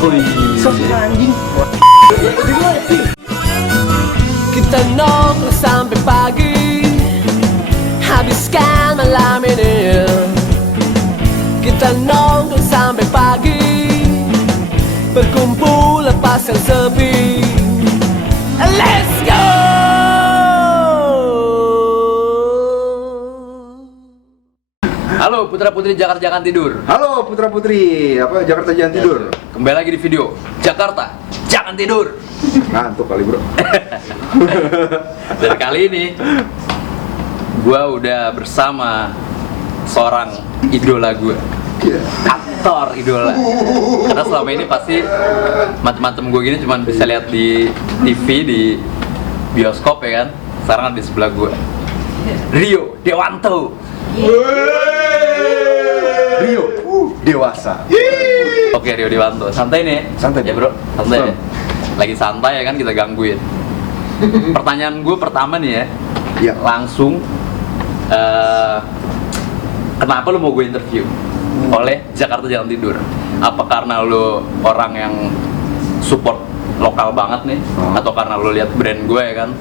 Anjing. Kita nongkrong sampai pagi, habiskan malam ini. Kita nongkrong sampai pagi, berkumpul lepas yang sepi. Let's go! Halo putra putri Jakarta jangan tidur. Halo putra putri, apa Jakarta jangan tidur. Kembali lagi di video Jakarta jangan tidur. Ngantuk kali bro. Dan kali ini gua udah bersama seorang idola gua, aktor idola. Karena selama ini pasti macam-macam gue gini cuma bisa lihat di TV, di bioskop ya kan. Sekarang ada di sebelah gua, Rio Dewanto. Rio dewasa. Oke, Rio Dewanto, santai nih. Santai, ya bro, santai. Betul. Ya. Lagi santai ya kan, kita gangguin. Pertanyaan gue pertama nih ya, Ya. langsung kenapa lu mau gue interview oleh Jakarta Jangan Tidur? Apa karena lu orang yang support lokal banget nih, atau karena lu lihat brand gue ya kan,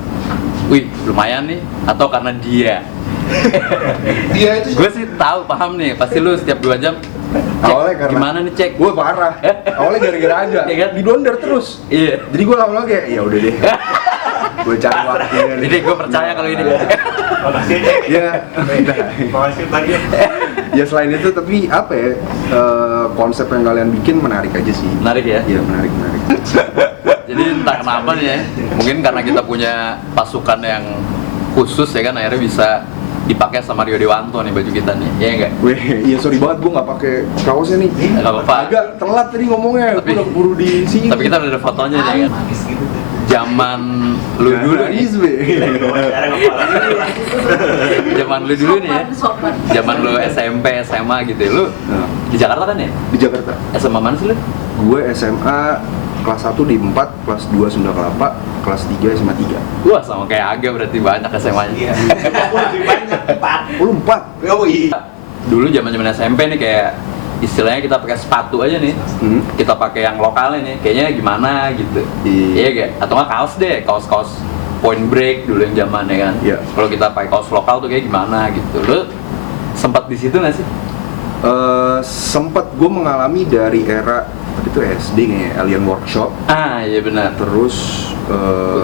wih lumayan nih, atau karena dia? Dia itu Gue sih tahu, paham nih, pasti lu setiap 2 jam cek, awalnya karena gimana nih cek? gue parah. Awalnya gara-gara aja. Iya kan? Di donder terus. Iya. Jadi gue lama-lama kayak ya udah deh. Gue cari waktu. Jadi gue percaya kalau ini. Makasih ya. Ya. Makasih tadi. Ya selain itu tapi apa ya, konsep yang kalian bikin menarik aja sih. Menarik ya? Iya menarik. Jadi entah kenapa nih ya, mungkin karena kita punya pasukan yang khusus ya kan, akhirnya bisa dipakai sama Rio Dewanto nih baju kita nih, ya enggak? Weh, iya sorry banget gue nggak pakai kaosnya nih. Nggak apa-apa. Agak telat tadi ngomongnya. Gue udah keburu di sini. Tapi kita udah ada fotonya nih kan. Zaman lu dulu nih, zaman lu dulu nih ya, zaman lu SMP, SMA gitu ya, lu di Jakarta kan ya? Di Jakarta. SMA mana sih lu? Gue SMA kelas 1 di 4, kelas 2 Sunda Kelapa, kelas 3 SMA 3. Wah sama kayak Aga, berarti banyak SMA-nya. Iya. Aku lebih banyak 4. Oh lu 4? Oh iya. Dulu zaman SMP nih kayak istilahnya kita pakai sepatu aja nih, kita pakai yang lokalnya nih, kayaknya gimana gitu. Iya. Iya gak? Atau nggak kaos deh, kaos Point Break dulu yang zamannya kan. Iya. Kalau kita pakai kaos lokal tuh kayak gimana gitu. Lu sempat di situ nggak sih? Sempet gue mengalami dari era itu SD kayaknya, Alien Workshop, Ah iya benar. terus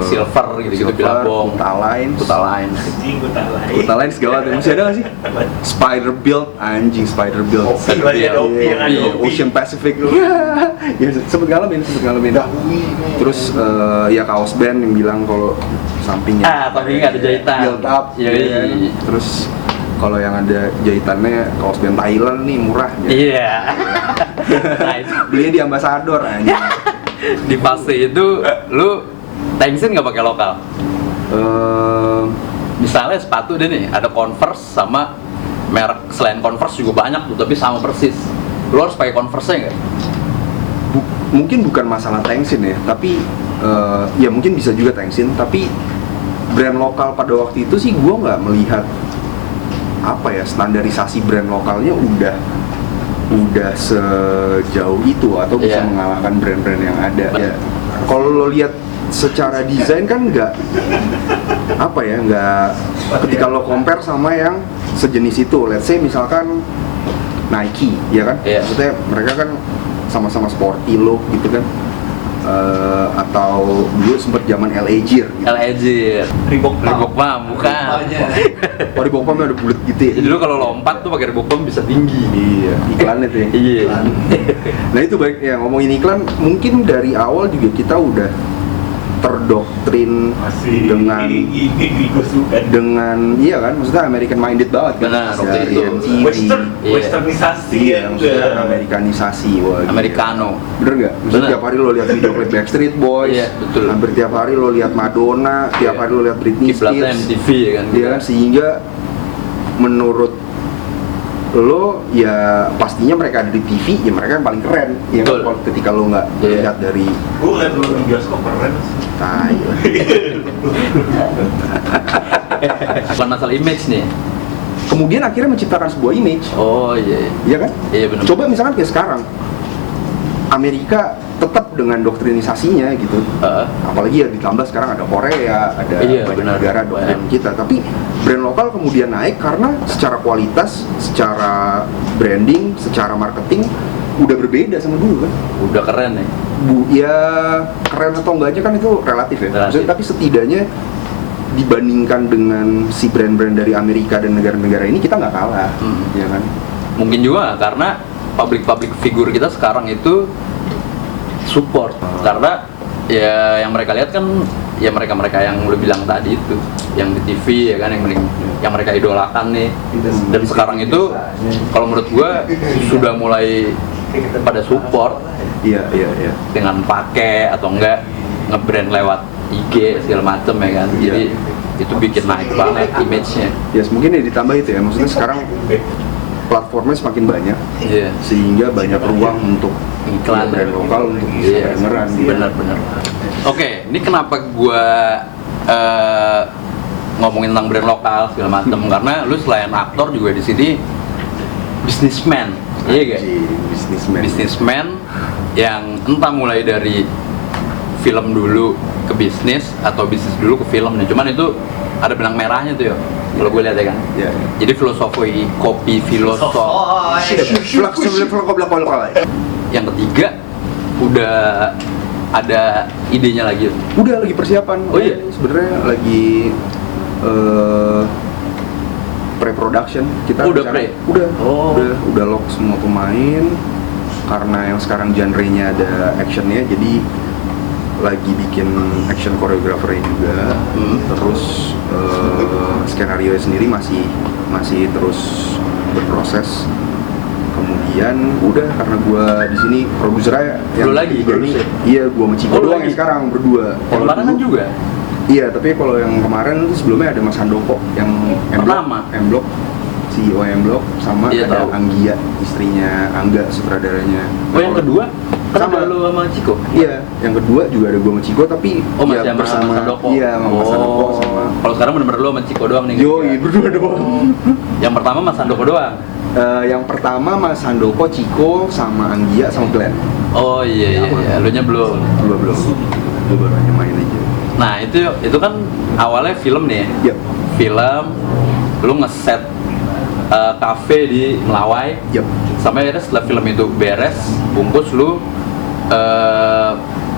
Silver gitu-gitu, Billabong, Kuta Line, Anjing gue tak lain. Kuta Line segala tuh. Masih ada nggak sih? Spider Build, anjing Spider Build. Opi, masih ada Opi yang ada Iya, Opi. Ocean Pacific. Ya sempet ngalamin. Terus ya kaos band yang bilang kalau sampingnya tapi nggak ada jahitan. build up. Iya. ya kan? Terus kalau yang ada jahitannya kaos band Thailand nih murah. Ya. Iya. Nah itu Belinya di Ambassador anjing. di fase itu lu tensin nggak pakai lokal? Misalnya sepatu deh nih, ada Converse sama merek selain Converse juga banyak tuh, tapi sama persis. Lu harus pakai Converse-nya nggak? Mungkin bukan masalah tensin ya, tapi ya mungkin bisa juga tensin, tapi brand lokal pada waktu itu sih gue nggak melihat apa ya, standarisasi brand lokalnya udah sejauh itu atau bisa Iya. mengalahkan brand-brand yang ada. Betul. Ya kalau lo lihat secara desain kan nggak apa ya, nggak ketika lo compare sama yang sejenis itu, let's say misalkan Nike ya kan, Iya. maksudnya mereka kan sama-sama sporty look gitu kan. Atau dulu sempet zaman LA Gear gitu. Reebok mah bukan. Oh di bawah ada bulat gitu ya. Jadi lu kalau lompat tuh pakai Reebok bisa tinggi. Iya, iklannya tuh ya. Iya. Nah itu baik ya, ngomongin iklan, mungkin dari awal juga kita udah terdoktrin Masih dengan ini gue suka. iya kan, maksudnya American minded banget kan. Benar, waktu Dari itu. MTV. Iya. Westernisasi Iya, ya maksudnya udah. Amerikanisasi. Wah, gila. Americano. Bener nggak? Maksudnya Bener. tiap hari lo lihat video klip Backstreet Boys. Iya, betul. Hampir tiap hari lo lihat Madonna, tiap Iya. hari lo lihat Britney Kiblatnya Spears. MTV ya kan. Iya kan, sehingga menurut lo ya pastinya mereka ada di TV, ya mereka yang paling keren ya kan. Betul. Kalau ketika lo nggak Iya. lihat dari Gue ngeliat dulu di bioskop keren. tai lah. Bukan masalah image nih. Kemudian akhirnya menciptakan sebuah image, Oh iya. ya kan? Iya benar. Coba misalkan kayak sekarang Amerika tetap dengan doktrinisasinya gitu. Apalagi ya ditambah sekarang ada Korea, ada Iya, banyak benar. negara doktrin kita. Tapi brand lokal kemudian naik karena secara kualitas, secara branding, secara marketing udah berbeda sama dulu kan. Udah keren ya. Ya keren atau enggaknya kan itu relatif ya. Relatif. Maksudnya, tapi setidaknya dibandingkan dengan si brand-brand dari Amerika dan negara-negara ini kita nggak kalah, ya kan? Mungkin juga karena public figure kita sekarang itu support, karena ya yang mereka lihat kan ya mereka yang udah bilang tadi itu, yang di TV ya kan, yang mereka idolakan nih. Dan sekarang itu kalau menurut gua sudah mulai pada support. Iya. Dengan pakai atau enggak nge-brand lewat IG segala macem ya kan. Jadi itu bikin naik banget image-nya. Ya mungkin ya ditambah itu ya, maksudnya sekarang platformnya semakin banyak, Iya. sehingga banyak ruang untuk Iklan brand lokal untuk bisa Iya, kedengeran. bener. Oke, ini kenapa gua ngomongin tentang brand lokal segala macem, karena lu selain aktor juga di sini businessman, iya gak? Businessman yang entah mulai dari film dulu ke bisnis atau bisnis dulu ke film nih. Cuman itu ada benang merahnya tuh ya, kalau gue lihat ya kan. Iya. Jadi filosofi kopi yang ketiga udah ada idenya lagi. Udah lagi persiapan. Oh iya? Sebenarnya lagi pre-production. Kita Oh, udah rencana- pre? udah lock semua pemain. Karena yang sekarang genre-nya ada actionnya, jadi lagi bikin action choreographer juga. Terus skenario sendiri masih terus berproses. Kemudian udah, karena gua di sini produsernya Lu lagi ketiga produser? Iya, gua sama Ciko Oh, lu doang lagi? yang sekarang berdua. Kemarin kan dulu- juga. Iya, tapi kalau yang kemarin tuh sebelumnya ada Mas Handoko yang Pertama? M-Block, CEO M-Block, sama Iya, ada tahu. Anggia, istrinya Angga, sutradaranya. Oh, yang kedua? Kan Sama. ada lu sama Ciko? Iya, yang kedua juga ada gua sama Ciko, tapi Oh, masih ya sama bersama Mas Handoko? Iya, sama Mas Handoko sama Kalau sekarang bener-bener lu sama Ciko doang nih? Yoi, berdua doang. Yang pertama Mas Handoko doang? Yang pertama Mas Handoko, Ciko, sama Anggia, sama Glenn. Oh iya, lu nya belum. Gua belum. Gua baru hanya main aja. Nah itu kan awalnya film nih ya? Yap. Film, lu ngeset cafe di Melawai. Yap. Sampai akhirnya setelah film itu beres, bungkus lu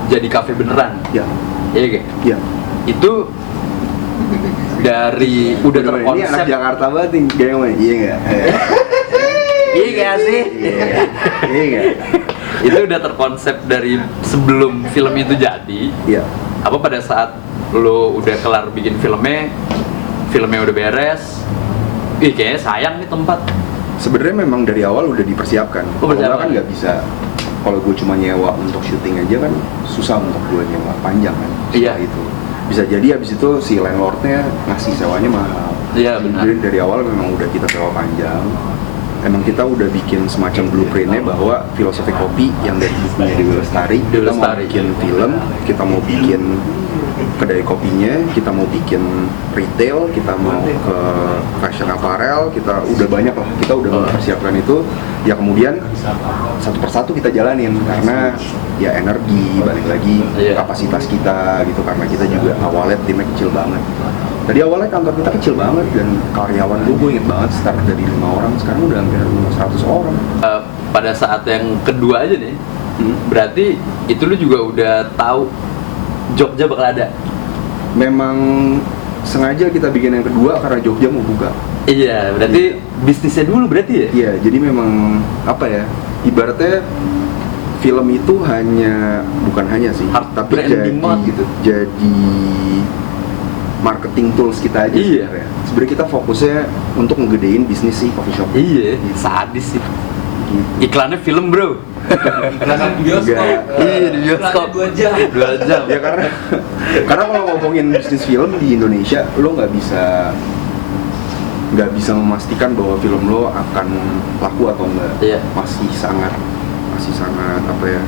jadi cafe beneran. Ya. Iya gak? Ya. Itu dari udah Ini anak terkonsep. Jakarta banget nih, kayaknya. Iya nggak? Iya gak sih? Iya nggak? Itu udah terkonsep dari sebelum film itu jadi. Iya. Apa pada saat lo udah kelar bikin filmnya udah beres, kayaknya sayang nih tempat. Sebenarnya memang dari awal udah dipersiapkan. Oh, Kalau nggak persiapan. kan nggak bisa. Kalau gue cuma nyewa untuk syuting aja kan susah untuk gue nyewa panjang kan. Iya. Setelah itu bisa jadi habis itu si landlordnya ngasih sewanya mahal. Iya, benar. Jadi dari awal memang udah kita sewa panjang. Emang kita udah bikin semacam blueprintnya bahwa filosofi kopi yang dari bukunya Dewi Lestari, kita mau Lestari. bikin film, kita mau bikin kedai kopinya, kita mau bikin retail, kita mau ke fashion apparel, kita udah banyak lah, kita udah mempersiapkan itu. Ya kemudian satu persatu kita jalanin karena ya energi, balik lagi Iya. kapasitas kita gitu, karena kita juga awalnya timnya kecil banget. Tadi awalnya kantor kita kecil banget dan karyawan gue inget banget start dari 5 orang, sekarang udah hampir 100 orang. Pada saat yang kedua aja nih, berarti itu lu juga udah tahu Jogja bakal ada. Memang sengaja kita bikin yang kedua karena Jogja mau buka. Iya, berarti bisnisnya dulu berarti ya? Iya, jadi memang apa ya? Ibaratnya film itu bukan hanya sih, Hard tapi branding banget gitu. Jadi marketing tools kita aja Iya. sebenarnya. Sebenarnya kita fokusnya untuk ngegedein bisnis sih coffee shop. Iya, sadis sih. Gitu. Iklannya film bro. Iklan di bioskop. Iya di bioskop. 2 jam. 2 jam. Ya karena kalau ngomongin bisnis film di Indonesia, lo nggak bisa memastikan bahwa film lo akan laku atau enggak. Iya. Masih sangat apa ya,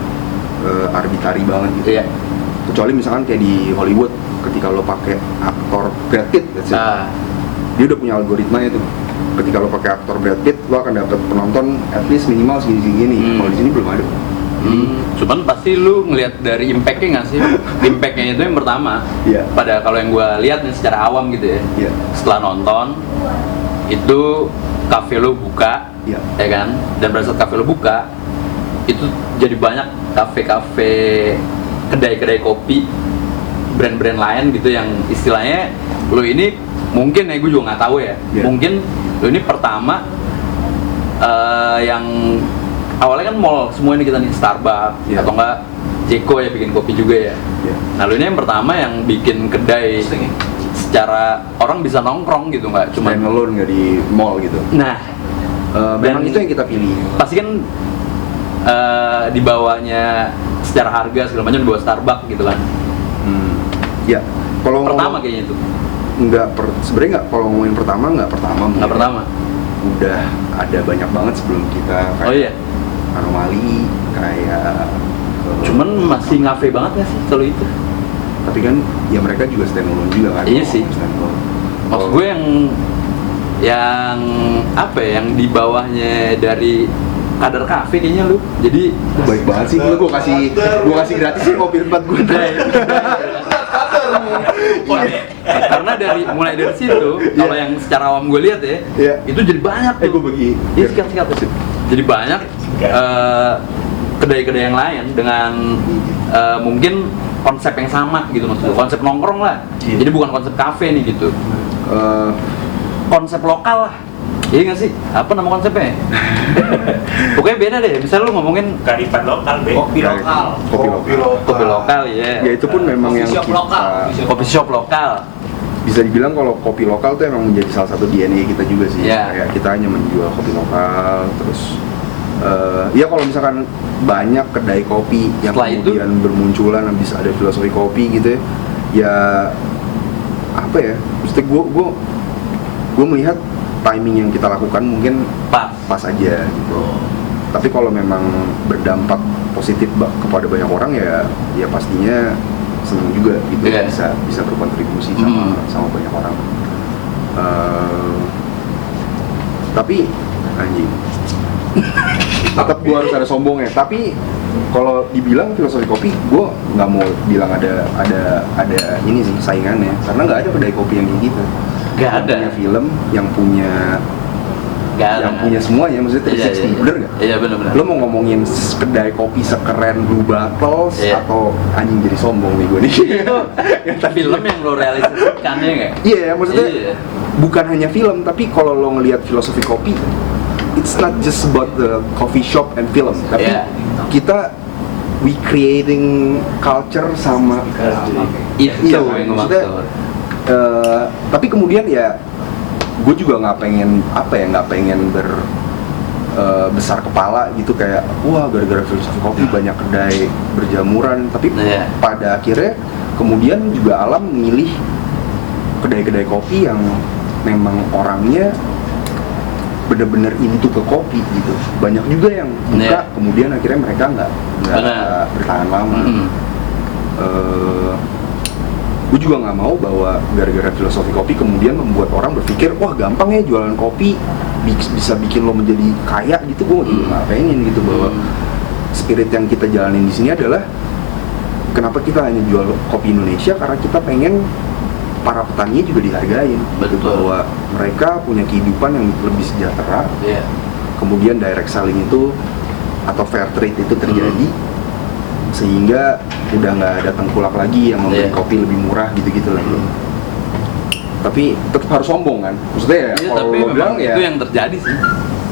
arbitrary banget gitu. Iya. Kecuali misalkan kayak di Hollywood, ketika lo pakai aktor Brad Pitt, that's it. Dia udah punya algoritmanya tuh. Ketika lo pakai aktor Brad Pitt, lo akan dapat penonton at least minimal segini. Kalau di sini belum ada. Cuman pasti lu ngelihat dari impact-nya nggak sih? Impact-nya itu yang pertama. Iya. Pada kalau yang gue lihat nih secara awam gitu ya. Iya. Setelah nonton itu kafe lu buka, Iya. ya kan? Dan pada saat kafe lu buka itu jadi banyak kafe-kafe, kedai-kedai kopi, brand-brand lain gitu yang istilahnya lu ini mungkin ya gue juga nggak tahu ya. Iya. Mungkin lu ini pertama yang awalnya kan mall semua ini kita nih Starbucks Iya. atau enggak Jeko ya bikin kopi juga ya. Iya. Nah lu ini yang pertama yang bikin kedai secara orang bisa nongkrong gitu nggak cuma. Stand alone nggak di mall gitu. Nah Memang Dan- itu yang kita pilih. pasti kan di bawahnya secara harga segala macam di bawah Starbucks gitu kan. Ya, kalau Pertama kayaknya itu. sebenarnya nggak, kalau ngomongin pertama nggak pertama. Nggak mungkin. pertama. Udah ada banyak banget sebelum kita. Oh iya. Anomali kayak. Cuman masih ngafe banget nggak sih kalau itu? Tapi kan ya mereka juga stand alone juga kan. Iya sih. Stand alone. Maksud gue yang apa ya, yang di bawahnya dari kadar kafe kayaknya lu. Jadi Baik banget sih, gue kasih gratis sih kopi tempat gue. karena mulai dari situ, kalau yang secara awam gue lihat ya, Iya. itu jadi banyak tuh. Gue bagi. Iya, sikat. Jadi banyak kedai-kedai yang lain dengan mungkin konsep yang sama gitu maksudnya, konsep nongkrong lah. Iya. Jadi bukan konsep kafe nih gitu, Eh, konsep lokal lah. Iya nggak sih? Apa nama konsepnya? Pokoknya beda deh. Misalnya lu ngomongin Kearifan lokal, Be. Kopi lokal. kopi lokal ya, ya itu pun memang Coffee yang shop kita lokal. kopi shop lokal. bisa dibilang kalau kopi lokal tuh emang menjadi salah satu DNA kita juga sih. Iya. Kayak kita hanya menjual kopi lokal, terus ya kalau misalkan banyak kedai kopi yang Setelah itu? kemudian bermunculan habis ada filosofi kopi gitu ya apa ya? Maksudnya gue melihat timing yang kita lakukan mungkin Pas. aja gitu. Tapi kalau memang berdampak positif kepada banyak orang ya pastinya senang juga gitu. Iya. Bisa berkontribusi sama banyak orang. Tapi anjing. Tetap gue harus ada sombongnya. Tapi kalau dibilang filosofi kopi, gue nggak mau bilang ada ini sih saingannya, karena nggak ada kedai kopi yang kayak gitu. Nggak Yang ada. punya film, yang punya Nggak ada. yang punya semuanya, maksudnya 360, bener nggak? Iya benar. Lo mau ngomongin kedai kopi sekeren Blue Bottles Iya. atau anjing jadi sombong nih gue nih. Yang tadi- Film yang lo realisasikan ya nggak? Iya, maksudnya Iya. bukan hanya film, tapi kalau lo ngelihat filosofi kopi, it's not just about the coffee shop and film, tapi Iya. kita we creating culture sama Itu Iya, yang gue maksudnya, maksud. tapi kemudian ya gue juga nggak pengen besar kepala gitu kayak wah gara-gara filosofi kopi banyak kedai berjamuran, tapi Iya. pada akhirnya kemudian juga alam memilih kedai-kedai kopi yang memang orangnya bener-bener into ke kopi gitu. Banyak juga yang buka Iya. kemudian akhirnya mereka nggak Benar. bertahan lama. Mm-mm. Gue juga nggak mau bahwa gara-gara filosofi kopi kemudian membuat orang berpikir wah gampang ya jualan kopi bisa bikin lo menjadi kaya gitu. Gue juga nggak pengen gitu, bahwa spirit yang kita jalanin di sini adalah kenapa kita hanya jual kopi Indonesia, karena kita pengen para petani juga dihargain gitu, Betul. bahwa mereka punya kehidupan yang lebih sejahtera, Iya. kemudian direct selling itu atau fair trade itu terjadi, sehingga udah nggak ada tengkulak lagi yang membeli Iya. kopi lebih murah gitu-gitu lah. Tapi tetap harus sombong kan, maksudnya ya Iya, kalau tapi lo memang bilang ya itu yang terjadi sih.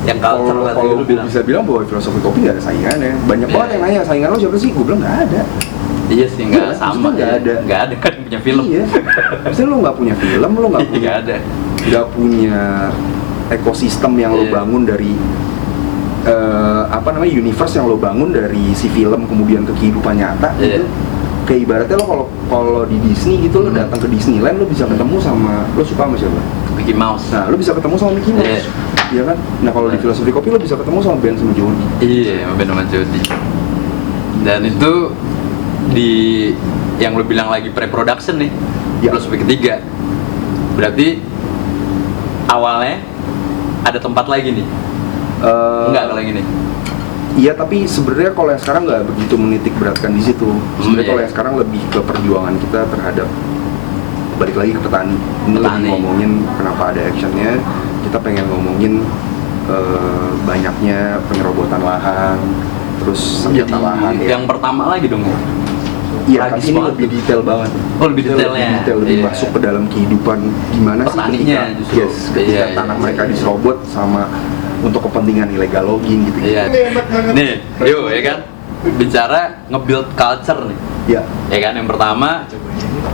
Yang culture kalau lah kalau tadi lu gue bilang. bisa bilang bahwa filosofi kopi nggak ada saingannya. Banyak Iya. banget yang nanya saingan lo siapa sih, gue bilang nggak ada. Iya sih, Iya, nggak sama. maksudnya nggak ada. Nggak ada kan punya film. Iya, maksudnya lo nggak punya film, lo nggak Iya, punya nggak ada. nggak punya ekosistem yang lo Iya. bangun dari universe yang lo bangun dari si film kemudian ke kehidupan nyata Iya. gitu. Kayak ibaratnya lo kalau di Disney gitu lo datang ke Disneyland, lo bisa ketemu sama, lo suka sama siapa? Mickey Mouse. Nah, lo bisa ketemu sama Mickey Mouse. Iya. Iya kan? Nah, kalau di filosofi kopi lo bisa ketemu sama Ben sama Jody. Iya, Ben sama Jody. Dan itu di yang lu bilang lagi pre-production nih, Ya. filosofi ketiga. Berarti awalnya ada tempat lagi nih. Enggak kalau yang ini. Iya, tapi sebenarnya kalau yang sekarang nggak begitu menitik beratkan di situ. Sebenarnya iya. kalau yang sekarang lebih ke perjuangan kita terhadap, balik lagi ke petani. Ini lebih Petani. ngomongin kenapa ada actionnya. Kita pengen ngomongin banyaknya penyerobotan lahan, terus sengketa lahan. Yang pertama lagi dong ya. Iya, Tragis tapi ini banget lebih tuh. detail banget. Oh, lebih detailnya. Lebih detail, lebih Iya. masuk ke dalam kehidupan gimana sih Petaninya ketika, justru. ketika Iya, tanah iya, mereka iya. diserobot sama untuk kepentingan illegal logging gitu. Iya. Nih, yuk ya kan. Bicara nge-build culture nih. Ya, Ya kan, yang pertama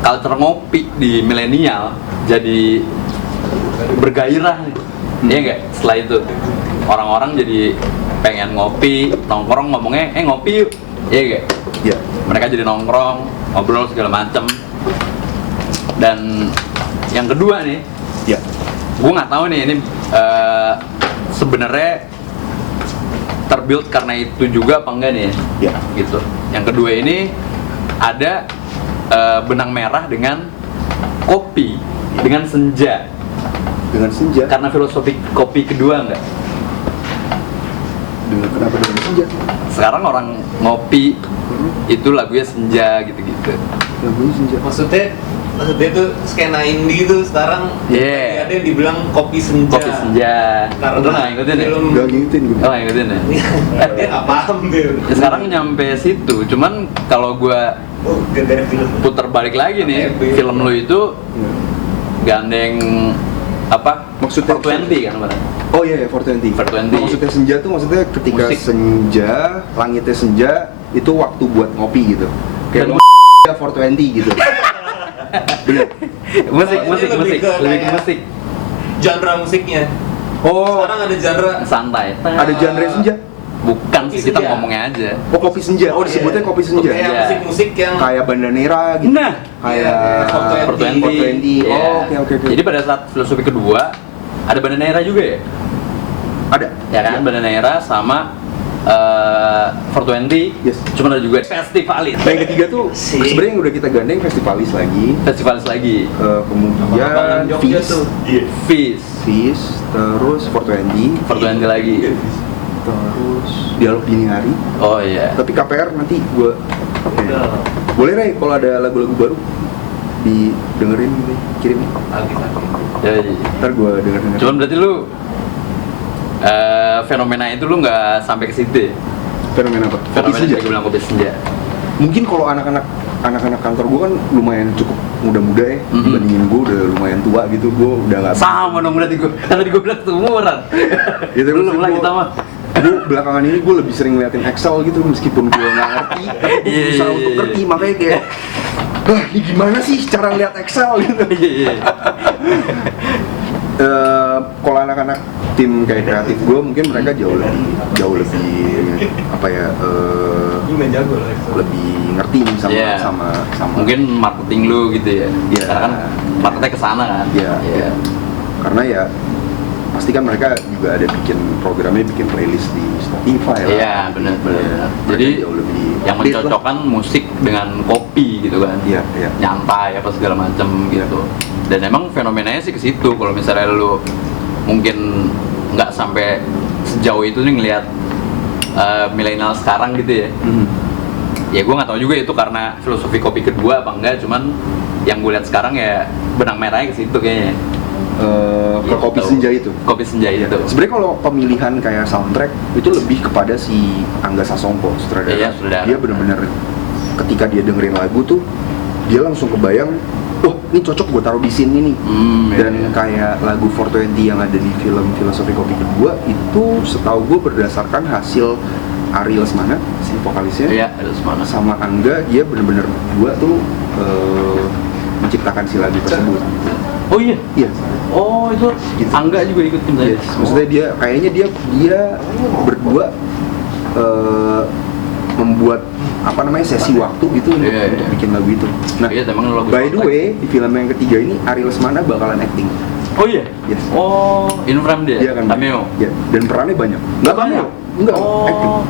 culture ngopi di milenial jadi bergairah nih. Iya nggak? Setelah itu orang-orang jadi pengen ngopi, nongkrong ngomongnya ngopi yuk. Iya nggak? ya, Mereka jadi nongkrong, ngobrol segala macem. Dan yang kedua nih, ya, gue nggak tahu nih ini sebenarnya terbuild karena itu juga apa enggak nih ya. gitu. Yang kedua ini ada benang merah dengan kopi dengan senja, Dengan senja. karena filosofi kopi kedua enggak. Dengan kenapa dengan senja? Sekarang orang ngopi itu lagunya senja gitu-gitu. Lagunya senja. Maksudnya itu skena indie tuh sekarang Iya. ada yang dibilang kopi senja. Kopi senja. Karena Lu nggak ngikutin ya? film Gak ngikutin gue. Oh, nggak ngikutin ya? dia nggak paham dia. Ya, sekarang nyampe situ, cuman kalau gua Oh, gara-gara film. putar balik lagi nih, AFB. film lu itu gandeng apa? Maksudnya 420 kan benar? Oh iya, ya, 420. 420. Maksudnya senja tuh maksudnya ketika Musik. senja, langitnya senja, itu waktu buat ngopi gitu. Kayak Dan lo 420 gitu. Bener. musik, Maksudnya musik, lebih musik, ke lebih ke kayak- musik. Genre musiknya. Oh, Sekarang ada genre Santai. ada genre senja. Bukan sih, Kopi kita senja. ngomongnya aja. Oh, kopi senja. Oh, disebutnya iya. kopi senja. Kayak Iya. musik-musik yang Kayak Bandanera gitu. Nah, Kayak iya, 420. 420. Iya. Oh, oke. Jadi pada saat filosofi kedua ada Bandanera juga ya? Ada. Ya kan, Bandanera sama 420. Yes. Cuma ada juga festivalis. Nah, yang ketiga tuh Asik. sebenarnya yang udah kita gandeng festivalis lagi. Festivalis lagi. Abang-abangan Kemudian Jogja Fizz, tuh. Fizz. terus 420, 420 lagi. terus Dialog Dini Hari. Oh iya. Tapi KPR nanti gue boleh Ray kalau ada lagu-lagu baru didengerin gitu, kirim. Ya, iya. Ntar gue denger. Cuman berarti lu fenomena itu lu nggak sampai ke situ ya? Fenomena apa? Kopi Fenomena senja. yang gue bilang kopi senja. Mungkin kalau anak-anak kantor gue kan lumayan cukup muda-muda ya, Mhm. dibandingin gue udah lumayan tua gitu, gue udah nggak Sama dong berarti gue. Kan tadi gue bilang seumuran. Gitu, Belum maksud lah gua- kita mah. Gue belakangan ini gue lebih sering ngeliatin Excel gitu meskipun gue nggak ngerti, tapi gue Iya, berusaha iya, untuk iya. ngerti, makanya kayak ini gimana sih cara ngeliat Excel gitu. Iya. Kalau anak-anak tim kayak kreatif gue mungkin mereka jauh lebih apa ya, Lu main jago lah. lebih ngerti nih sama Iya. sama Mungkin marketing lu gitu ya. Iya. Karena kan marketnya ke sana kan. Iya. Karena ya pasti kan mereka juga ada bikin programnya, bikin playlist di Spotify lah. Iya, benar. Mereka Jadi jauh lebih yang update lah. mencocokkan musik dengan kopi gitu kan. Iya. Nyantai apa segala macem gitu. Dan emang fenomenanya sih ke situ. Kalau misalnya lu mungkin nggak sampai sejauh itu nih ngelihat milenial sekarang gitu ya. Mhm. Ya gue nggak tahu juga itu karena filosofi kopi kedua apa enggak. Cuman yang gue lihat sekarang ya benang merahnya ke situ kayaknya. Ke kopi Gitu. senja itu. Kopi senja itu. Sebenarnya kalau pemilihan kayak soundtrack itu lebih kepada si Angga Sasongko, sutradara. Iya, sutradara. Dia benar-benar ketika dia dengerin lagu tuh dia langsung kebayang, oh ini cocok gue taruh di scene ini. Dan Iya. kayak lagu 420 yang ada di film Filosofi Kopi Kedua itu setahu gue berdasarkan hasil Ari Lesmana, si vokalisnya, Iya, harus mana? sama Angga, dia benar-benar berdua tuh menciptakan si lagu tersebut. Oh iya. Iya. Oh itu Gitu. Angga juga ikut tim saya. Yes. Maksudnya dia kayaknya dia berdua membuat apa namanya sesi waktu gitu untuk, Iya, untuk iya. bikin lagu itu. Nah, Iya, emang lagu by the soundtrack. way di film yang ketiga ini Ari Lesmana bakalan acting. Oh iya. Yes. Oh, in frame dia. Dia kan Cameo. Ya, dan perannya banyak. Nggak cameo. Enggak, acting. Oh.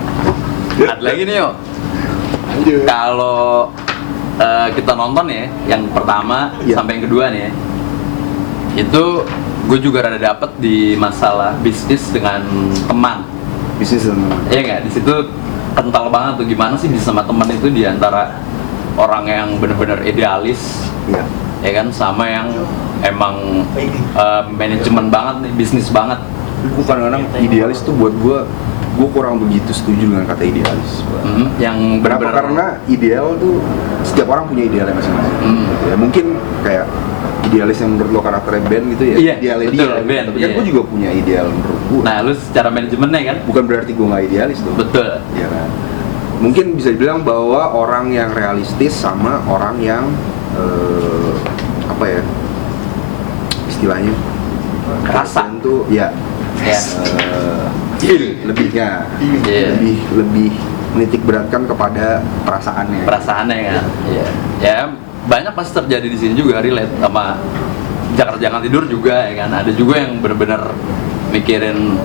Ada lagi nih yo. Kalau kita nonton ya, yang pertama Iya. sampai yang kedua nih ya, itu gue juga rada dapet di masalah bisnis dengan teman. Bisnis dan teman. Iya nggak, di situ kental banget tuh gimana sih bisa sama teman itu di antara orang yang benar-benar idealis, Iya. ya kan, sama yang emang manajemen banget nih, bisnis banget. Gue kadang-kadang idealis tuh buat gue kurang begitu setuju dengan kata idealis. Yang Kenapa? benar-benar Karena ideal tuh setiap orang punya idealnya masing-masing. Gitu ya. Mungkin kayak idealis yang menurut lo karakternya Ben gitu ya, Iya, idealnya betul, dia. Ben, Tapi kan iya. gue juga punya ideal menurut gue. Nah, lu secara manajemennya kan, Bukan berarti gue nggak idealis dong. betul. Iya kan. Mungkin bisa dibilang bahwa orang yang realistis sama orang yang apa ya istilahnya Rasa. itu ya Ya. lebihnya Iya. lebih menitik beratkan kepada perasaannya. Perasaannya kan. Iya. Ya, banyak pasti terjadi di sini juga, relate sama Jakarta Jangan Tidur juga ya kan. Ada juga yang benar-benar mikirin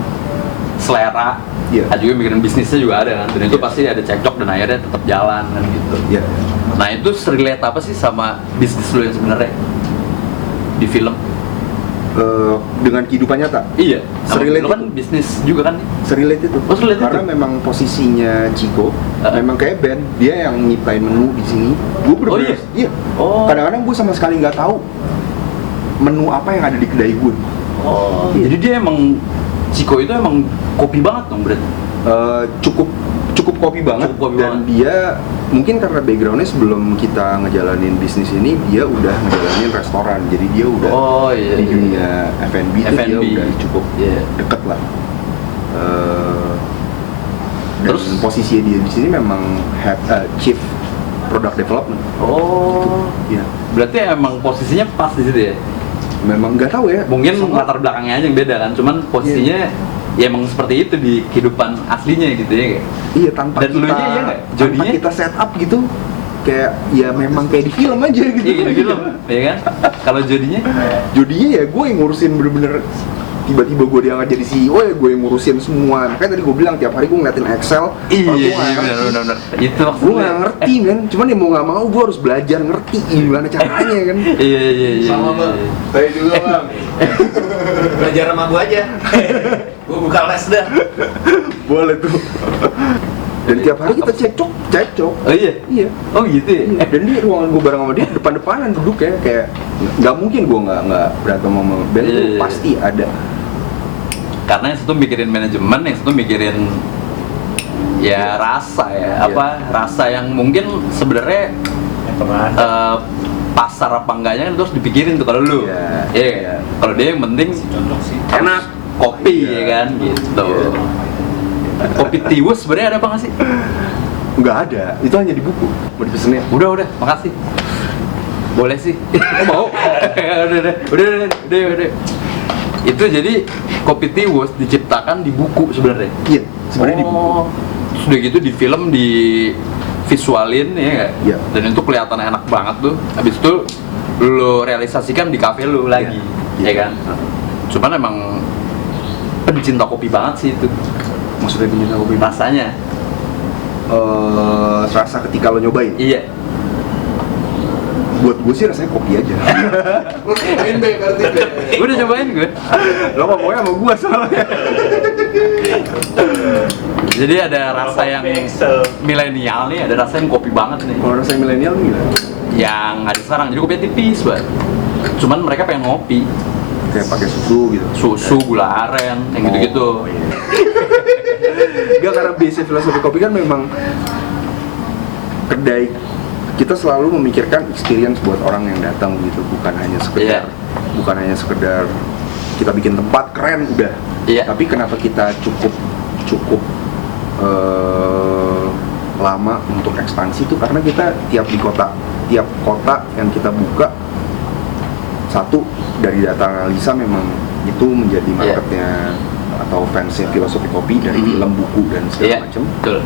selera, Iya. ada juga mikirin bisnisnya juga ada kan. Dan itu pasti ada cekcok dan akhirnya tetap jalan kan gitu. Ya. Nah, itu relate apa sih sama bisnis lu yang sebenarnya di film? Dengan kehidupan nyata. Iya. Serelate Lu kan itu. bisnis juga kan nih. Serelate itu. Oh, serelate Karena itu? memang posisinya Chico memang kayak Ben, dia yang nyiptain menu di sini. Gue Oh, bener-bener iya? Oh. Kadang-kadang gue sama sekali nggak tahu menu apa yang ada di kedai gue. Oh. Iya. Jadi dia emang Chico itu emang kopi banget dong, berarti. Cukup kopi banget. Cukup kopi Dan banget. dia mungkin karena backgroundnya sebelum kita ngejalanin bisnis ini dia udah ngejalanin restoran, jadi dia udah Oh, iya, di iya. dunia F&B tuh dia F&B. udah cukup Iya. deket lah. Dan Terus? posisinya dia di sini memang chief product development. Oh. Iya. Berarti emang posisinya pas di situ ya? Memang nggak tahu ya. Mungkin Sama- latar belakangnya aja yang beda kan, cuman posisinya ya emang seperti itu di kehidupan aslinya gitu ya kayak. Iya, tanpa Dan kita elunya iya nggak? tanpa Jodinya? kita set up gitu, kayak ya memang kayak di film aja gitu. Iya gitu film, ya kan? Kalau jadinya Jodinya ya gue yang ngurusin bener-bener, tiba-tiba gue diangkat jadi CEO ya gue yang ngurusin semua. Makanya tadi gue bilang tiap hari gue ngeliatin Excel. iya, kalau gue iya nggak ngerti. benar. Itu Gue maksudnya. nggak ngerti men, cuman ya mau nggak mau gue harus belajar ngerti gimana caranya kan. Iya. Sama bang, saya juga bang. Belajar sama gua aja. Gua buka les dah. Boleh tuh. Dan tiap hari kita cekcok. Oh iya. Iya. Oh gitu ya. Iya, dan di ruangan gue bareng sama dia depan-depanan duduk ya, kayak nggak mungkin gue nggak berantem sama Ben Iya, tuh iya. pasti ada. Karena yang satu mikirin manajemen, yang satu mikirin ya rasa ya, Iya. apa rasa yang mungkin sebenarnya pasar apa enggaknya kan itu harus dipikirin tuh kalau lu. Iya. Iya. Kan? Kalau dia yang penting enak kopi Iya. ya kan gitu. Iya. Kopi tiwus sebenarnya ada apa nggak sih? Nggak ada, itu hanya di buku. Mau dipesennya? Udah, makasih. Boleh sih. Mau? udah. Itu jadi kopi tiwus diciptakan di buku sebenarnya. Iya, sebenarnya di buku. Sudah gitu di film di visualin ya nggak? Iya. Dan itu kelihatan enak banget tuh. Habis itu lo realisasikan di kafe lo lagi, Iya. ya kan? Cuman emang pencinta kopi banget sih itu Maksudnya pencinta kopi mas? rasanya. Rasa ketika lo nyobain? Iya. Buat gue sih rasanya kopi aja. Main deh berarti deh. Gue udah cobain gue. Lo ngomongnya sama gue soalnya. Jadi ada rasa yang milenial nih, ada rasa yang kopi banget nih. Kalau rasa milenial nih gimana? Yang ada sekarang, jadi kopinya tipis banget. Cuman mereka pengen ngopi, Kayak pakai susu gitu. susu, gula aren, yang gitu-gitu. Oh, iya. Gak, karena basic filosofi kopi kan memang kedai kita selalu memikirkan experience buat orang yang datang gitu, bukan hanya sekedar Iya. bukan hanya sekedar kita bikin tempat keren udah. Iya. Tapi kenapa kita cukup lama untuk ekspansi itu karena kita tiap kota yang kita buka, satu dari data analisa memang itu menjadi Iya. marketnya atau fansnya filosofi kopi dari film, buku dan segala Iya, macam. betul.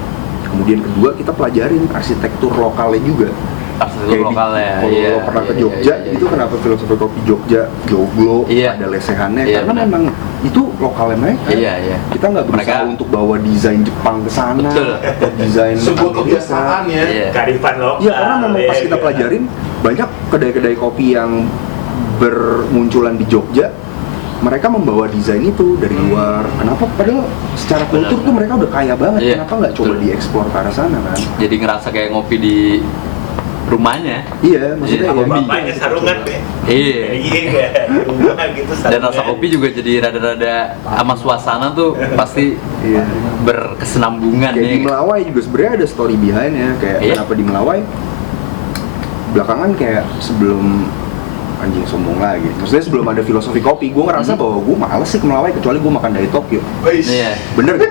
Kemudian kedua kita pelajarin arsitektur lokalnya juga. Arsitektur Kayak lokalnya. kalau Iya, lo pernah ke iya, Jogja, iya, itu iya. kenapa filosofi kopi Jogja joglo, Iya. ada lesehannya, Iya, karena benar. memang itu lokalnya mereka. Iya. Kita nggak berusaha Mereka- untuk bawa desain Jepang ke sana, Betul. atau desain Sebuah Amerika. kebiasaan ya. Iya. Kearifan lokal. Iya, karena memang pas iya, kita iya. pelajarin banyak kedai-kedai kopi yang bermunculan di Jogja, mereka membawa desain itu dari luar. Kenapa? Padahal secara kultur tuh mereka udah kaya banget. Iya, Kenapa nggak coba betul. dieksplor ke arah sana kan? Jadi ngerasa kayak ngopi di rumahnya. Iya, maksudnya Iya. ya, Bapaknya sarungan deh. Iya. Iya, rumah gitu sarungan. Dan rasa kopi juga jadi rada-rada sama suasana tuh pasti iya. berkesinambungan Kayak di nih. Melawai juga sebenarnya ada story behind-nya. Kayak Iya. kenapa di Melawai? Belakangan kayak sebelum anjing sombong lagi. Maksudnya sebelum ada filosofi kopi, gue ngerasa bahwa gue males sih ke Melawai kecuali gue makan dari Tokyo. Wais. Iya. Bener gak?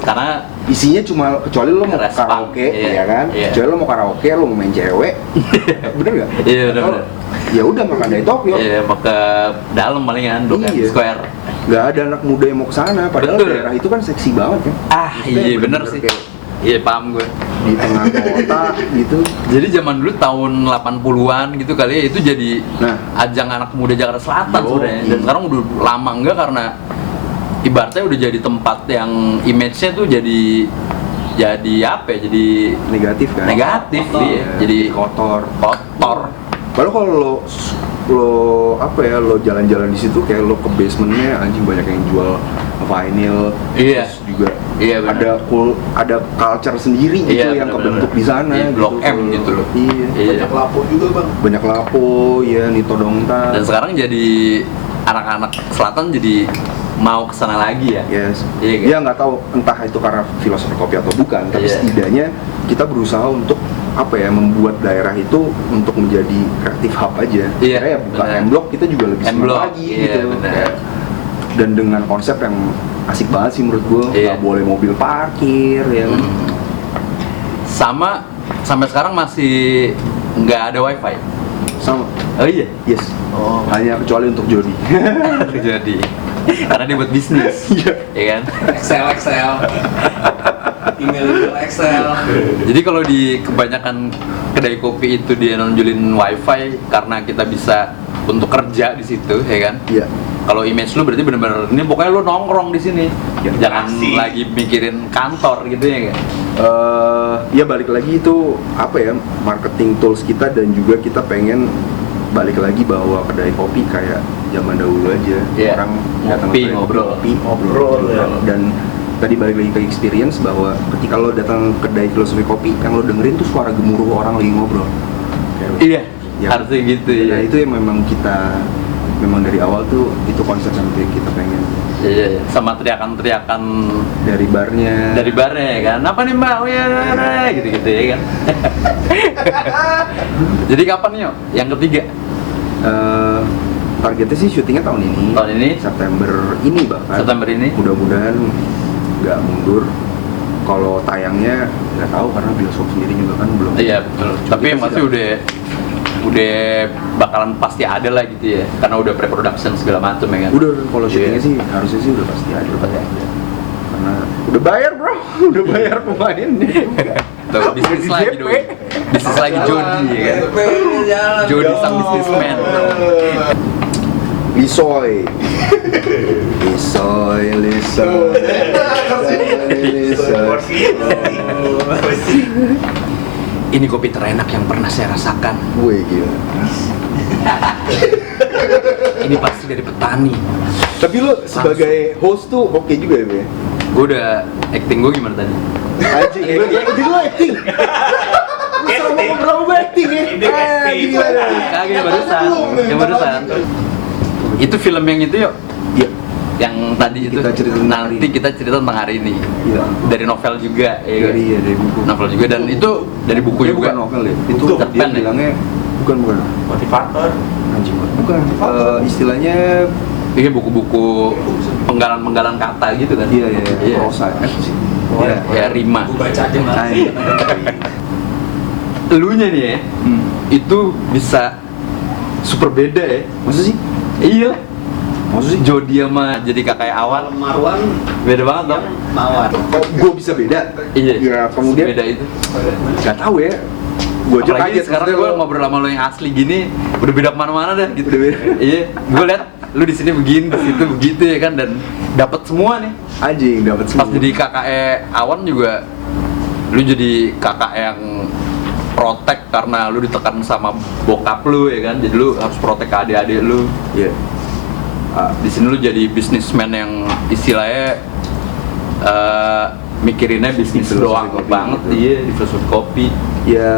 Karena Isinya cuma kecuali lo mau Respang, karaoke, iya, ya kan? iya. Kecuali lo mau karaoke, lo mau main cewek, bener gak? Iya, bener-bener. Ya udah makan dari Tokyo. iya mau ke dalam palingan Blok M Iya. Square. Gak ada anak muda yang mau kesana, padahal Betul. daerah itu kan seksi banget kan. Ah, Maksudnya iya bener bener-bener sih. kayak Iya paham gue. di tengah kota gitu. Jadi zaman dulu tahun 80-an gitu kali ya itu jadi Nah. ajang anak muda Jakarta Selatan Yo, sebenarnya. Dan iya. sekarang udah lama enggak karena ibaratnya udah jadi tempat yang image-nya tuh jadi apa ya? Jadi Negatif kan? negatif Kotor. iya. Iya, Jadi kotor. kotor. Padahal kalau lo apa ya, lo jalan-jalan di situ kayak lo ke basementnya anjing banyak yang jual vinyl. Iya. Terus juga Iya, benar. ada culture sendiri gitu Iya, yang benar-benar. kebentuk di sana. Iya, Blok M gitu loh. Iya. Iya. Banyak lapo juga bang. Banyak lapo, ya Nito Dongta. Dan sekarang jadi anak-anak selatan jadi mau kesana lagi ya. Yes. Iya, kan? Ya nggak tahu entah itu karena filosofi kopi atau bukan, tapi Iya. setidaknya kita berusaha untuk apa ya, membuat daerah itu untuk menjadi creative hub aja. Iya, Karena ya buka benar. M Block kita juga lebih senang M-Block, lagi iya, gitu. benar. Kayak, dan dengan konsep yang asik banget sih menurut gue, Iya. nggak boleh mobil parkir ya kan. Sama sampai sekarang masih nggak ada wifi. Sama. Oh iya. Yes. Oh. Hanya kecuali untuk Jody. Jadi karena dia buat bisnis, ya kan? Excel. Email Excel. Jadi kalau di kebanyakan kedai kopi itu dia nonjolin wifi karena kita bisa untuk kerja di situ, ya kan? Iya. Kalau image lu berarti bener-bener ini pokoknya lu nongkrong di sini, Ya, jangan pasti. lagi mikirin kantor gitu ya kan? Ya balik lagi itu apa ya, marketing tools kita, dan juga kita pengen balik lagi bahwa kedai kopi kayak zaman dahulu aja. Iya. Orang Ngopi, datang ke kedai ngobrol. kopi, Ngobrol, ya. dan tadi balik lagi ke experience bahwa ketika lo datang ke kedai filosofi kopi, yang lo dengerin tuh suara gemuruh orang lagi ngobrol. Kayak, Iya, ya. harusnya gitu Nah ya. itu yang memang dari awal tuh itu konsep yang kita pengen Iya, sama teriakan-teriakan dari barnya. dari barnya ya kan, apa nih mbak, oh ya gitu-gitu ya kan. Jadi kapan yuk yang ketiga? Targetnya sih syutingnya tahun ini. Tahun ini? September ini bahkan. September ini? Mudah-mudahan nggak mundur. Kalau tayangnya nggak tahu karena bioskop sendiri juga kan belum. Iya betul, tapi yang pasti udah bakalan pasti ada lah gitu ya, karena udah pre-production segala macam ya kan. Udah, kalau syutingnya Iya. sih harusnya sih udah pasti ada. Udah pasti ada. Karena udah bayar bro, udah bayar pemainnya. Tuh, bisnis lagi dong, bisnis lagi Jody ya kan. Jody sang bisnisman. Lisoy. Ini kopi terenak yang pernah saya rasakan. Gue gila. Ini pasti dari petani. Tapi lo sebagai host tuh oke juga ya, Be? Gue udah acting gue gimana tadi? Anjing, jadi lo acting. Lu sama ngobrol gue acting ya? Ini acting. Gila. Kagak yang barusan. Itu film yang itu yuk. Iya. Yang tadi itu Kita cerita tentang hari nanti ini. kita cerita tentang hari ini. Iya. Dari novel juga ya kan? Dari buku. Novel juga, dan itu dari buku Ini juga. bukan novel ya? Itu Buku. dia Cerpen ya? bilangnya bukan. Motivator. Anjing, bukan. Istilahnya Iya, buku-buku penggalan-penggalan kata gitu kan. iya Iya. prosa. Sih. Iya, ya rima. Gue baca aja lah. Anjing. Elunya nih ya, Hmm. itu bisa super beda ya. Masa sih? Iya. Maksud sih? Jody sama jadi kakak Awan Marwan beda banget dong. Mawar. Oh, gue bisa beda. Iya. Ya, kemudian beda itu. nggak tahu ya. Gue aja Apalagi kaget sekarang gue ngobrol sama lo yang asli gini, udah beda kemana-mana dah gitu. Udah beda. Iya. Gue liat lu di sini begini, di situ begitu ya kan, dan dapat semua nih. anjing dapat Pas jadi kakak Awan juga, lu jadi kakak yang protek karena lu ditekan sama bokap lu ya kan, jadi lu harus protek ke adik-adik lu. Iya. Di sini lu jadi bisnismen yang istilahnya mikirinnya bisnis Filosofi doang kopi banget gitu. iya di filosofi kopi. Ya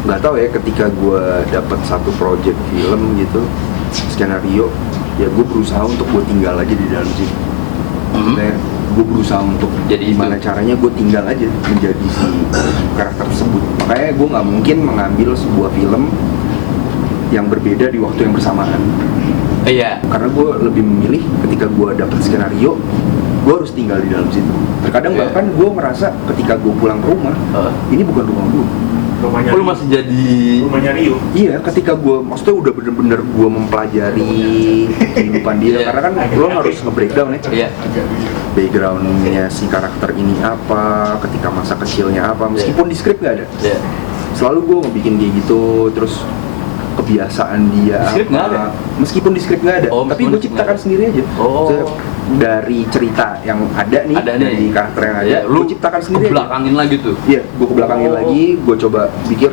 nggak tahu ya, ketika gue dapat satu project film gitu, skenario, ya gue berusaha untuk gue tinggal aja di dalam situ. Maksudnya gue berusaha untuk Jadi gimana itu. caranya gue tinggal aja menjadi si karakter tersebut. Makanya gue nggak mungkin mengambil sebuah film yang berbeda di waktu yang bersamaan. Iya. Karena gue lebih memilih ketika gue dapet skenario, gue harus tinggal di dalam situ. Terkadang Iya. bahkan gue merasa ketika gue pulang ke rumah, ini bukan rumah gue. Rumahnya Oh, lu masih jadi rumahnya Rio. Iya, ketika gue, maksudnya udah bener-bener gue mempelajari kehidupan dia. Iya. Karena kan lo harus nge-breakdown ya, iya. backgroundnya si karakter ini apa, ketika masa kecilnya apa, meskipun di skrip nggak ada. Iya. Selalu gue ngebikin kayak gitu, terus kebiasaan dia Di skrip nggak ada? meskipun di skrip nggak ada, Oh, tapi meskipun gue di skrip ciptakan nggak ada. sendiri aja. Oh. Maksudnya dari cerita yang ada nih, Ada nih. dari karakter yang ada, Iya, lu gue ciptakan sendiri aja. belakangin lagi tuh. Iya, gue kebelakangin Oh. lagi, gue coba pikir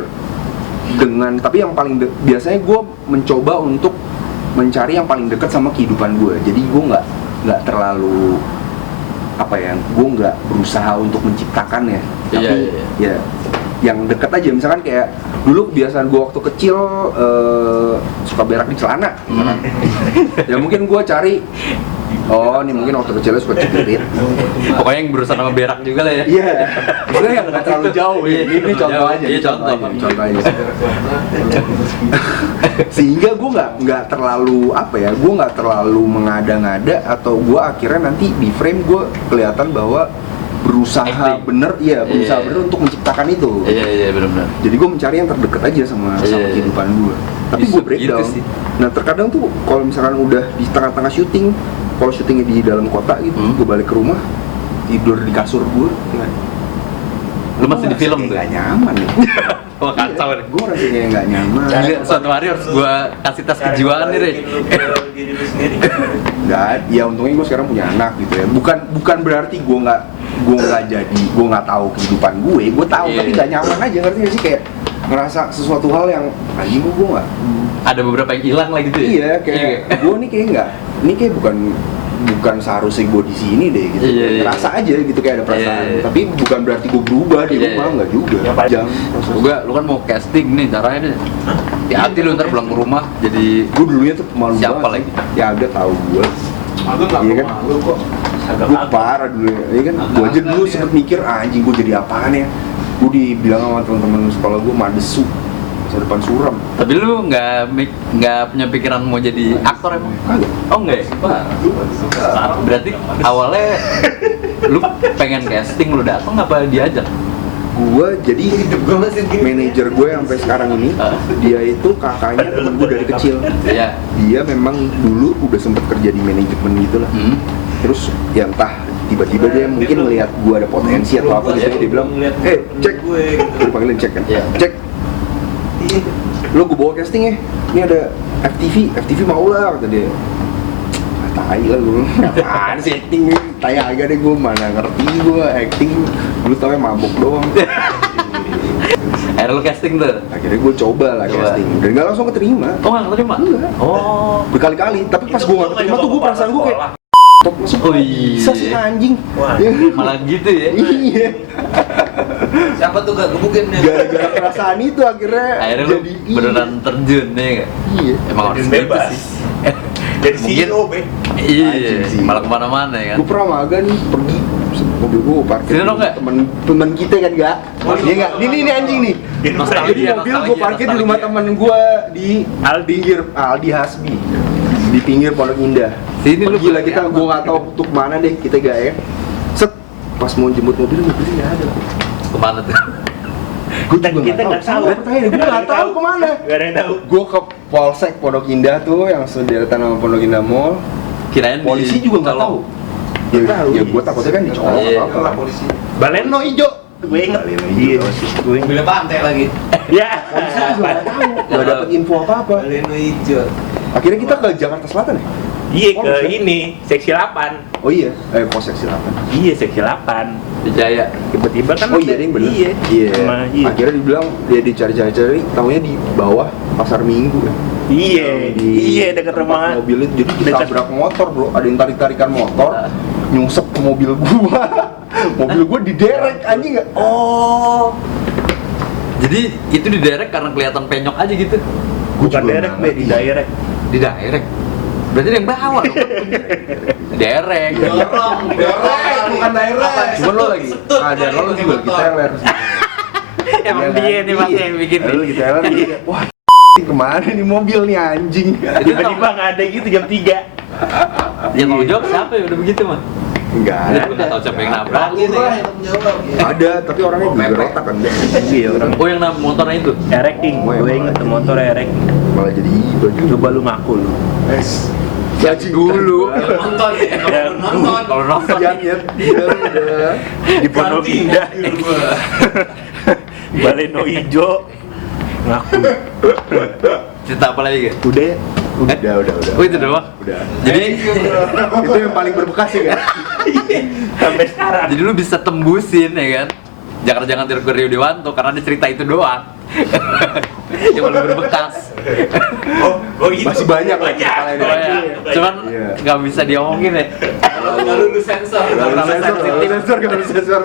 dengan, tapi yang paling biasanya gue mencoba untuk mencari yang paling dekat sama kehidupan gue. Jadi gue nggak terlalu apa ya, gue nggak berusaha untuk menciptakan ya, Iya, tapi iya. ya yang dekat aja. Misalkan kayak dulu kebiasaan gue waktu kecil suka berak di celana, misalkan. Ya mungkin gue cari, oh ini mungkin waktu kecilnya suka cepirit. Pokoknya yang berusaha sama berak juga lah ya. Iya, sebenarnya yang nggak terlalu jauh ya. Ini contoh Jauh. aja. Iya, contoh. contoh aja. Sehingga gue nggak terlalu apa ya, gue nggak terlalu mengada-ngada, atau gue akhirnya nanti di frame gue kelihatan bahwa berusaha Acting. bener, iya berusaha Iya. bener untuk menciptakan itu. Iya, iya, benar-benar. Jadi gue mencari yang terdekat aja sama Iya, iya. kehidupan gue. Tapi Bisa gue breakdown. gitu sih. Nah terkadang tuh kalau misalkan udah di tengah-tengah syuting, kalau syutingnya di dalam kota gitu, gue balik ke rumah tidur di kasur gue. Lu masih di film tuh? Gak nyaman nih. Wah, kacau nih. Gue rasanya nggak nyaman. Gila, suatu hari harus gua kasih tes kejiwaan nih, Re. Diri lu sendiri. Nggak, ya untungnya gue sekarang punya anak gitu ya. Bukan berarti gue nggak jadi, gue nggak tahu kehidupan gue tahu, Iya. tapi nggak nyaman aja, ngerti nggak sih, kayak ngerasa sesuatu hal yang anjing gue nggak. Ada beberapa yang hilang lah gitu ya. Iya, kayak gue nih kayak nggak, ini kayak bukan seharusnya gue di sini deh gitu. Iya, iya. Ngerasa aja gitu kayak ada perasaan. Iya, iya. Tapi bukan berarti gue berubah di Iya, rumah, iya. nggak juga. Ya, Pak. Jam proses. Lu kan mau casting nih caranya nih. Hati-hati lu ntar pulang ke rumah jadi Gue dulunya tuh malu Siapa banget. lagi? Ya ada tahu gue. Aku nggak Iya kan? malu kok. Agak Gue parah dulu ya kan. Gue aja dulu sempet mikir, anjing gue jadi apaan ya. Gue dibilang sama teman-teman sekolah gue madesu, masa depan suram. tapi lu nggak punya pikiran mau jadi aktor emang? Kagak. Oh enggak ya? Berarti awalnya lu pengen casting, lu datang apa diajak? Gue jadi gue masih gini. manajer gue yang sampai sekarang ini, dia itu kakaknya temen gue dari kecil. Iya. Dia memang dulu udah sempet kerja di manajemen gitu lah. Hmm. Terus ya entah tiba-tiba dia mungkin melihat gue ada potensi atau apa gitu, dia bilang, cek, gue. gue dipanggilin cek kan, Iya. cek, lo gue bawa casting ya, ini ada FTV mau lah, kata dia. Ah, tai lah gue, apaan sih acting nih, tai agak deh gue, mana ngerti gue acting, dulu tau ya mabok doang. Akhirnya lu casting tuh? Akhirnya gue coba lah Coba. casting, dan gak langsung keterima, Oh nggak terima? Enggak. Oh. berkali-kali, tapi pas gue gak keterima tuh gue perasaan gue kayak, masuk Oh, bisa sih iya. anjing. Wah. Ya. Malah gitu ya? Iya. Siapa tuh gak gebukin nih? Gara-gara perasaan itu akhirnya Akhirnya lu jadi beneran terjun nih nggak? Iya. Emang harus Terjun gitu bebas. sih. Jadi Mungkin- CEO, Be. Iya, Anjing sih. malah kemana-mana ya kan? Gue pernah maga nih pergi mobil gue parkir Sini dong, nggak? temen kita kan gak? Iya nggak? Ini anjing nih. Nostalgia, Jadi mobil gue parkir di rumah temen gue di pinggir Aldi Hasbi, di pinggir Pondok Indah. Sini lu Gila pergi kita, apa? gue nggak tahu tuh kemana deh kita gak ya. Set, pas mau jemput mobilnya nggak ada. Kemana tuh? Kita nggak tahu. Gue nggak tahu kemana. Gak ada yang tahu. Gue ke Polsek Pondok Indah tuh yang sederetan sama Pondok Indah Mall. Kirain Polisi di- juga nggak tahu. Nggak tahu. Ya gue takutnya kan dicolok Iya. atau apa. Baleno hijau. Gue inget. Iya. Gue inget. Mobilnya pantai lagi. Ya. Polisi juga nggak tahu. Nggak dapet info apa-apa. Baleno hijau. Akhirnya kita ke Jakarta Selatan ya? Iya ke Polsek. ini seksi 8. Oh iya, Polsek Selatan. Iya seksi 8. di Jaya. Tiba-tiba kan Oh iya, ini bener. Iya. Iya. Sama, iya. Akhirnya dibilang dia dicari-cari, tahunya di bawah Pasar Minggu ya. Iya dekat rumah. Mobil itu jadi Dekat. ditabrak motor bro, ada yang tarik-tarikan motor, nyungsep ke mobil gua. Mobil gua diderek anjing nggak? Oh. Jadi itu diderek karena kelihatan penyok aja gitu. Bukan direct, Be, di direct. Di direct. Berarti dia yang bawa dong. Derek. Dorong, bukan direct. Cuman lo lagi, ada lo juga lagi teler. Emang dia nih mas yang bikin Lo lagi teler, wah kemana nih mobil nih anjing? Tiba-tiba nggak ada gitu jam 3. Ya mau jawab siapa ya udah begitu mah? Enggak Udah ada. nggak tahu siapa yang nabrak. Ada, tapi orangnya juga retak kan. Iya orang. Oh yang motornya itu? Ereking, gue inget tuh motor ereking. Malah jadi itu juga. Coba lu ngaku lu. Gaji dulu. Nonton ya, nonton. Kalau nonton Jangan ya, udah. Di Pondok Indah. Baleno Ijo. Ngaku. cerita apa lagi gak? Udah. Udah. Oh itu doang? Udah. Jadi Itu yang paling berbekas ya kan? Sampai sekarang. jadi lu bisa tembusin ya kan? Jangan tidur ke Rio Dewanto karena ada cerita itu doang. Yang paling berbekas. Oh gitu. Masih banyak lagi cerita lain. Oh, ya. Cuman Iya. nggak bisa diomongin ya. Kalau lulus sensor. Kalau sensor.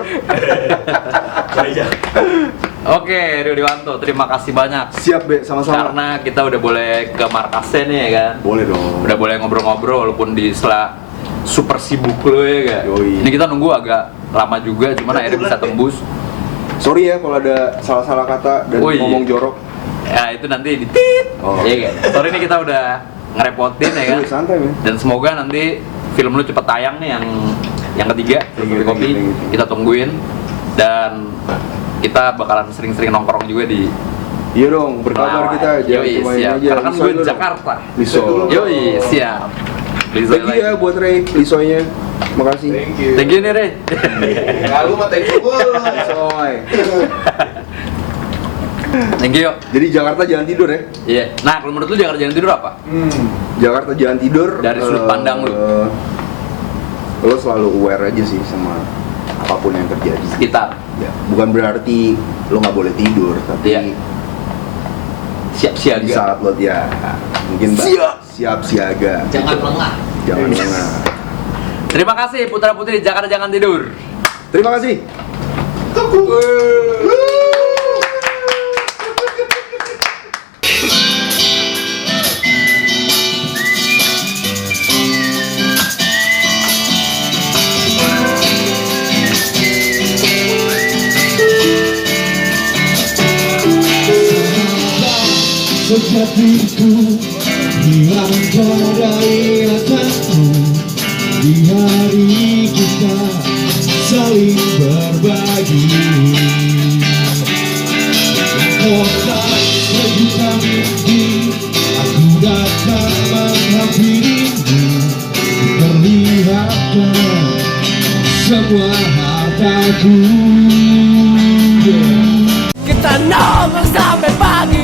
Oke, Rio Dewanto, terima kasih banyak. Siap Be, sama-sama. Karena kita udah boleh ke markasnya nih ya kan. Boleh dong. Udah boleh ngobrol-ngobrol walaupun di sela super sibuk lo ya kan. Yoi. Ini kita nunggu agak lama juga, cuman akhirnya bisa tembus. Sorry ya kalau ada salah-salah kata dan Oh, iya. ngomong jorok. Ya itu nanti di tit. Oh. Iya kan. Sorry nih kita udah ngerepotin ya kan. Santai men. Dan semoga nanti film lu cepet tayang nih yang ketiga, Thank you, kopi. thank you. Kita tungguin dan kita bakalan sering-sering nongkrong juga di Iya dong, berkabar Melawai. kita aja. Yoi, siap. Karena kan gue di Jakarta. Liso. Yoi, siap. Liso Thank you ya buat Ray, Lisonya. Makasih. Thank you. Thank you nih, Re. Lalu mah thank you dulu. Lisoy. Thank you. Jadi Jakarta jangan tidur ya. Iya. Nah, kalau menurut lu Jakarta jangan tidur apa? Jakarta jangan tidur. Dari sudut pandang lu. Lo selalu aware aja sih sama apapun yang terjadi. Sekitar. Ya, bukan berarti lo nggak boleh tidur, tapi Iya. Siap di siaga. saat lo ya mungkin siap siaga. Jangan lengah. Jangan lengah. Terima kasih putra putri Jakarta jangan tidur. Terima kasih. Sejatiku hilang pada ingatanku di hari kita saling berbagi kota sejuta mimpi aku datang menghampirimu perlihatkan semua hartaku Kita nongkrong sampai pagi